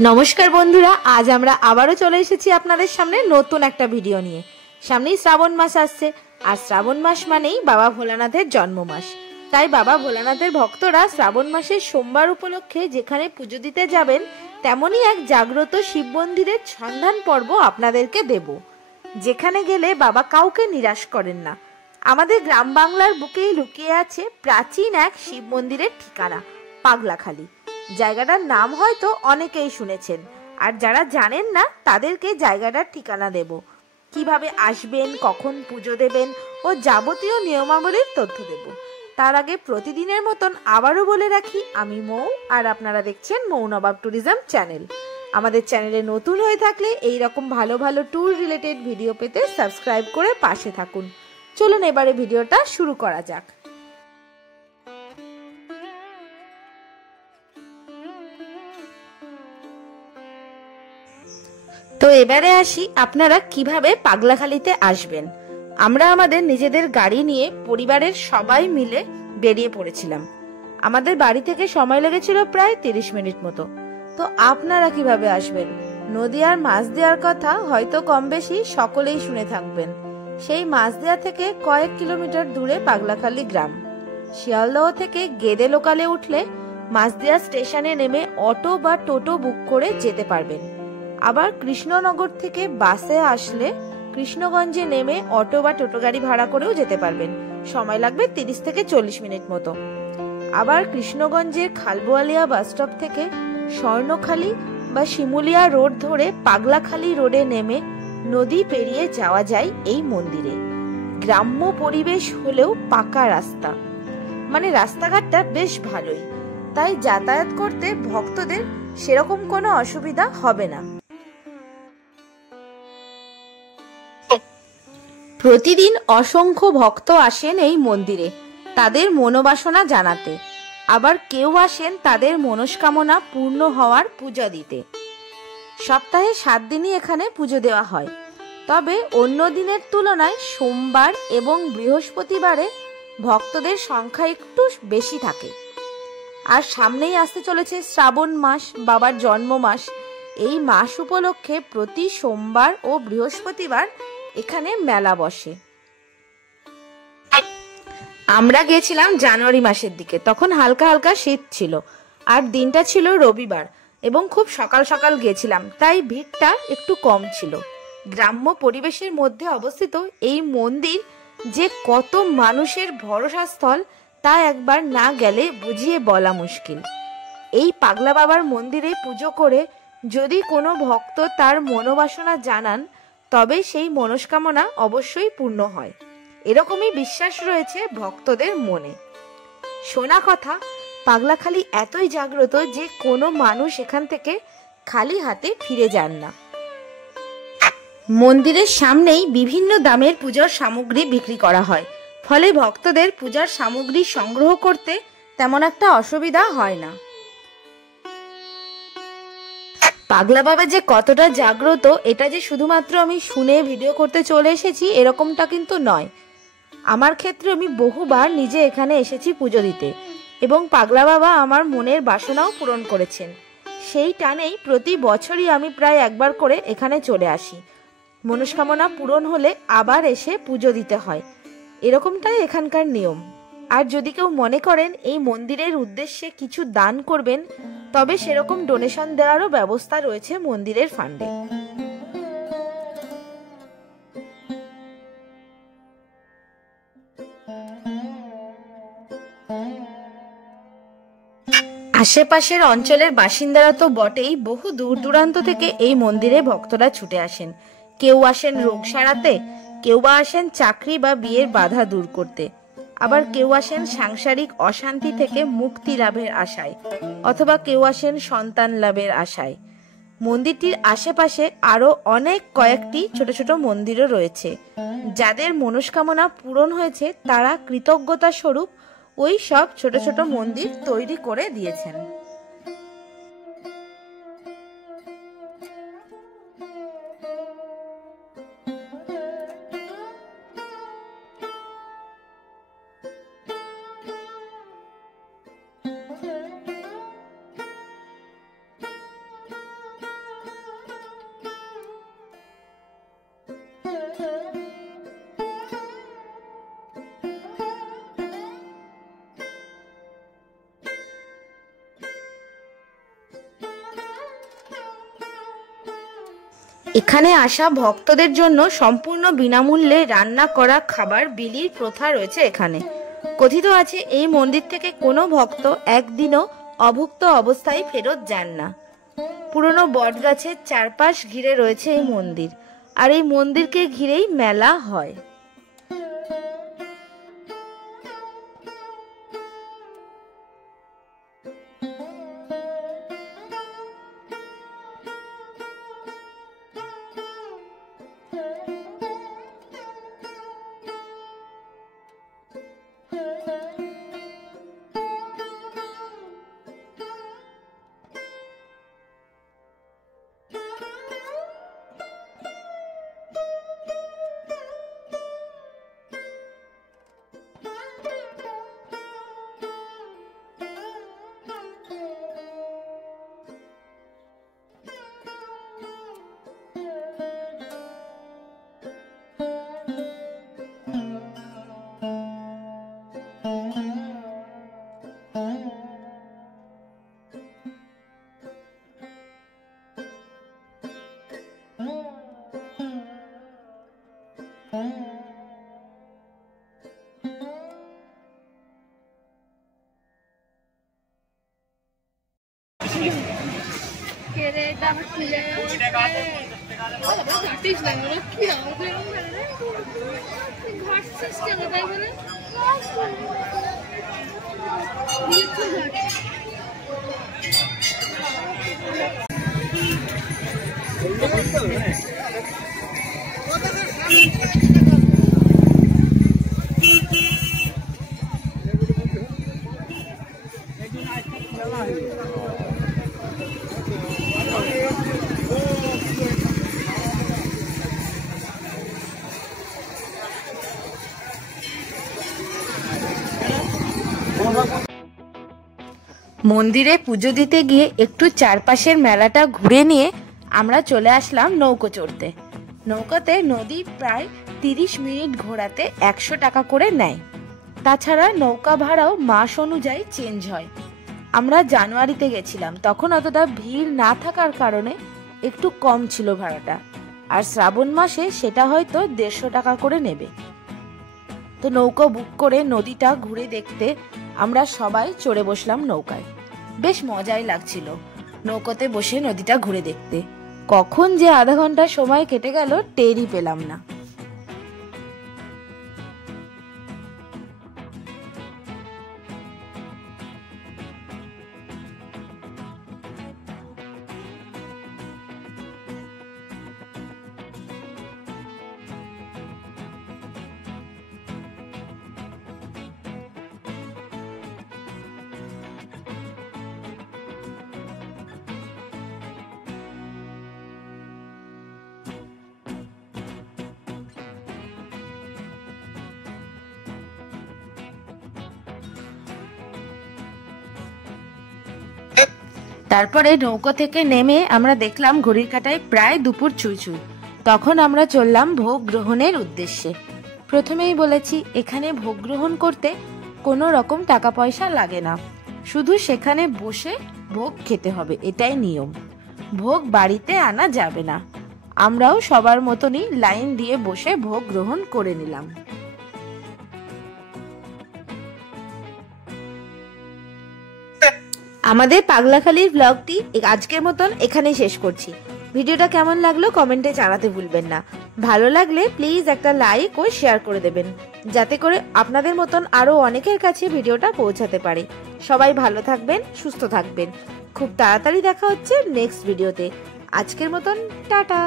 নমস্কার বন্ধুরা, আজ আমরা আবারও চলে এসেছি আপনাদের সামনে নতুন একটা ভিডিও নিয়ে। সামনেই শ্রাবণ মাস আসছে, আর শ্রাবণ মাস মানেই বাবা ভোলানাথের জন্ম মাস। তাই বাবা ভোলানাথের ভক্তরা শ্রাবণ মাসের সোমবার উপলক্ষে যেখানে পুজো দিতে যাবেন, তেমনই এক জাগ্রত শিব মন্দিরের সন্ধান পর্ব আপনাদেরকে দেব, যেখানে গেলে বাবা কাউকে নিরাশ করেন না। আমাদের গ্রাম বাংলার বুকেই লুকিয়ে আছে প্রাচীন এক শিব মন্দিরের ঠিকানা, পাগলাখালি। জায়গাটার নাম হয়তো অনেকেই শুনেছেন, আর যারা জানেন না তাদেরকে জায়গাটার ঠিকানা দেব, কিভাবে আসবেন, কখন পুজো দেবেন ও যাবতীয় নিয়মাবলীর তথ্য দেব। তার আগে প্রতিদিনের মতন আবারও বলে রাখি, আমি মৌ, আর আপনারা দেখছেন মৌ নবাব ট্যুরিজম চ্যানেল। আমাদের চ্যানেলে নতুন হয়ে থাকলে এই রকম ভালো ভালো ট্যুর রিলেটেড ভিডিও পেতে সাবস্ক্রাইব করে পাশে থাকুন। চলুন এবারে ভিডিওটা শুরু করা যাক। তো এবারে আসি আপনারা কিভাবে পাগলাখালিতে আসবেন। আমরা আমাদের নিজেদের গাড়ি নিয়ে পরিবারের সবাই মিলে বেরিয়ে পড়েছিলাম। আমাদের বাড়ি থেকে সময় লেগেছিল প্রায় 30 মিনিট মতো। তো আপনারা কিভাবে আসবেন? নদীয়ার মাঝদিয়ার কথা হয়তো কম বেশি সকলেই শুনে থাকবেন। সেই মাঝদিয়া থেকে কয়েক কিলোমিটার দূরে পাগলাখালি গ্রাম। শিয়ালদহ থেকে গেদে লোকালে উঠলে মাঝদিয়া স্টেশনে নেমে অটো বা টোটো বুক করে যেতে পারবেন। আবার কৃষ্ণনগর থেকে বাসে আসলে কৃষ্ণগঞ্জে নেমে অটো বা টোটো গাড়ি ভাড়া করেও যেতে পারবেন। সময় লাগবে 30 থেকে 40 মিনিট মতো। আবার কৃষ্ণগঞ্জের খালবোয়ালিয়া বাস স্টপ থেকে স্বর্ণখালি বা শিমুলিয়া রোড ধরে পাগলাখালি রোডে নেমে নদী পেরিয়ে যাওয়া যায় এই মন্দিরে। গ্রাম্য পরিবেশ হলেও পাকা রাস্তা, মানে রাস্তাঘাটটা বেশ ভালোই, তাই যাতায়াত করতে ভক্তদের সেরকম কোনো অসুবিধা হবে না। প্রতিদিন অসংখ্য ভক্ত আসেন এই মন্দিরে তাদের মনোবাসনা জানাতে, আবার কেউ আসেন তাদের মনস্কামনা পূর্ণ হওয়ার পূজা দিতে। সপ্তাহে 7 দিনই এখানে পুজো দেওয়া হয়, তবে অন্য দিনের তুলনায় সোমবার এবং বৃহস্পতিবারে ভক্তদের সংখ্যা একটু বেশি থাকে। আর সামনেই আসতে চলেছে শ্রাবণ মাস, বাবার জন্ম মাস। এই মাস উপলক্ষে প্রতি সোমবার ও বৃহস্পতিবার এখানে মেলা বসে। আমরা গেছিলাম জানুয়ারি মাসের দিকে, তখন হালকা হালকা শীত ছিল, আর দিনটা ছিল রবিবার এবং খুব সকাল সকাল গেছিলাম, তাই ভিড়টা একটু কম ছিল। গ্রাম্য পরিবেশের মধ্যে অবস্থিত এই মন্দির যে কত মানুষের ভরসাস্থল তা একবার না গেলে বুঝিয়ে বলা মুশকিল। এই পাগলা বাবার মন্দিরে পুজো করে যদি কোনো ভক্ত তার মনোবাসনা জানান, তবে সেই মনস্কামনা অবশ্যই পূর্ণ হয়, এরকমই বিশ্বাস রয়েছে ভক্তদের মনে। শোনা কথা, পাগলাখালি এতই জাগ্রত যে কোনো মানুষ এখান থেকে খালি হাতে ফিরে যান না। মন্দিরের সামনেই বিভিন্ন দামের পূজার সামগ্রী বিক্রি করা হয়, ফলে ভক্তদের পূজার সামগ্রী সংগ্রহ করতে তেমন একটা অসুবিধা হয় না। পাগলা বাবা যে কতটা জাগ্রত এটা যে শুধুমাত্র আমি শুনে ভিডিও করতে চলে এসেছি এরকমটা কিন্তু নয়। আমার ক্ষেত্রে আমি বহুবার নিজে এখানে এসেছি পুজো দিতে, এবং পাগলা বাবা আমার মনের বাসনাও পূরণ করেছেন। সেই টানেই প্রতি বছরই আমি প্রায় একবার করে এখানে চলে আসি। মনস্কামনা পূরণ হলে আবার এসে পুজো দিতে হয়, এরকমটাই এখানকার নিয়ম। আর যদি কেউ মনে করেন এই মন্দিরের উদ্দেশ্যে কিছু দান করবেন, তবে সেরকম ডোনেশন দেওয়ারও ব্যবস্থা রয়েছে মন্দিরের ফান্ডে। আশেপাশের অঞ্চলের বাসিন্দারা তো বটেই, বহু দূর দূরান্ত থেকে এই মন্দিরে ভক্তরা ছুটে আসেন। কেউ আসেন রোগ সারাতে, কেউ বা আসেন চাকরি বা বিয়ের বাধা দূর করতে, আবার কেউ আসেন সাংসারিক অশান্তি থেকে মুক্তি লাভের আশায়, অথবা কেউ আসেন সন্তান লাভের আশায়। মন্দিরটির আশেপাশে আরো অনেক কয়েকটি ছোট ছোট মন্দিরও রয়েছে। যাদের মনস্কামনা পূরণ হয়েছে তারা কৃতজ্ঞতা স্বরূপ ওই সব ছোট ছোট মন্দির তৈরি করে দিয়েছেন। এখানে আসা ভক্তদের জন্য সম্পূর্ণ বিনামূল্যে রান্না করা খাবার বিলির প্রথা রয়েছে এখানে। কথিত আছে এই মন্দির থেকে কোনো ভক্ত একদিনও অভুক্ত অবস্থায় ফেরত যান না। পুরনো বটগাছের চারপাশ ঘিরে রয়েছে এই মন্দির, আর এই মন্দিরকে ঘিরেই মেলা হয়। মন্দিরে পুজো দিতে গিয়ে একটু চারপাশের মেলাটা ঘুরে নিয়ে আমরা চলে আসলাম নৌকো চড়তে। নৌকাতে নদী প্রায় 30 মিনিট ঘোরাতে 100 টাকা করে নেয়। তাছাড়া নৌকা ভাড়াও মাস অনুযায়ী চেঞ্জ হয়। আমরা জানুয়ারিতে গেছিলাম, তখন অতটা ভিড় না থাকার কারণে একটু কম ছিল ভাড়াটা, আর শ্রাবণ মাসে সেটা হয়তো 150 টাকা করে নেবে। তো নৌকা বুক করে নদীটা ঘুরে দেখতে আমরা সবাই চড়ে বসলাম নৌকায়। বেশ মজাই লাগছিল নৌকাতে বসে নদীটা ঘুরে দেখতে। কখন যে আধা ঘন্টা সময় কেটে গেল টেরই পেলাম না। তারপরে নৌকা থেকে নেমে আমরা দেখলাম ঘড়ির কাঁটায় প্রায় দুপুর ছুঁই ছুঁই। তখন আমরা চললাম ভোগ গ্রহণের উদ্দেশ্যে। প্রথমেই বলেছি এখানে ভোগ গ্রহণ করতে কোনো রকম টাকা পয়সা লাগে না, শুধু সেখানে বসে ভোগ খেতে হবে, এটাই নিয়ম। ভোগ বাড়িতে আনা যাবে না। আমরাও সবার মতনই লাইন দিয়ে বসে ভোগ গ্রহণ করে নিলাম। আমাদের পাগলাখালীর ব্লগটি আজকের মতন এখানেই শেষ করছি। ভিডিওটা কেমন লাগলো কমেন্টে জানাতে ভুলবেন না। ভালো লাগলে প্লিজ একটা লাইক ও শেয়ার করে দেবেন, যাতে করে আপনাদের মতন আরো অনেকের কাছে ভিডিওটা পৌঁছাতে পারে। সবাই ভালো থাকবেন, সুস্থ থাকবেন। খুব তাড়াতাড়ি দেখা হচ্ছে নেক্সট ভিডিওতে। আজকের মতন টাটা।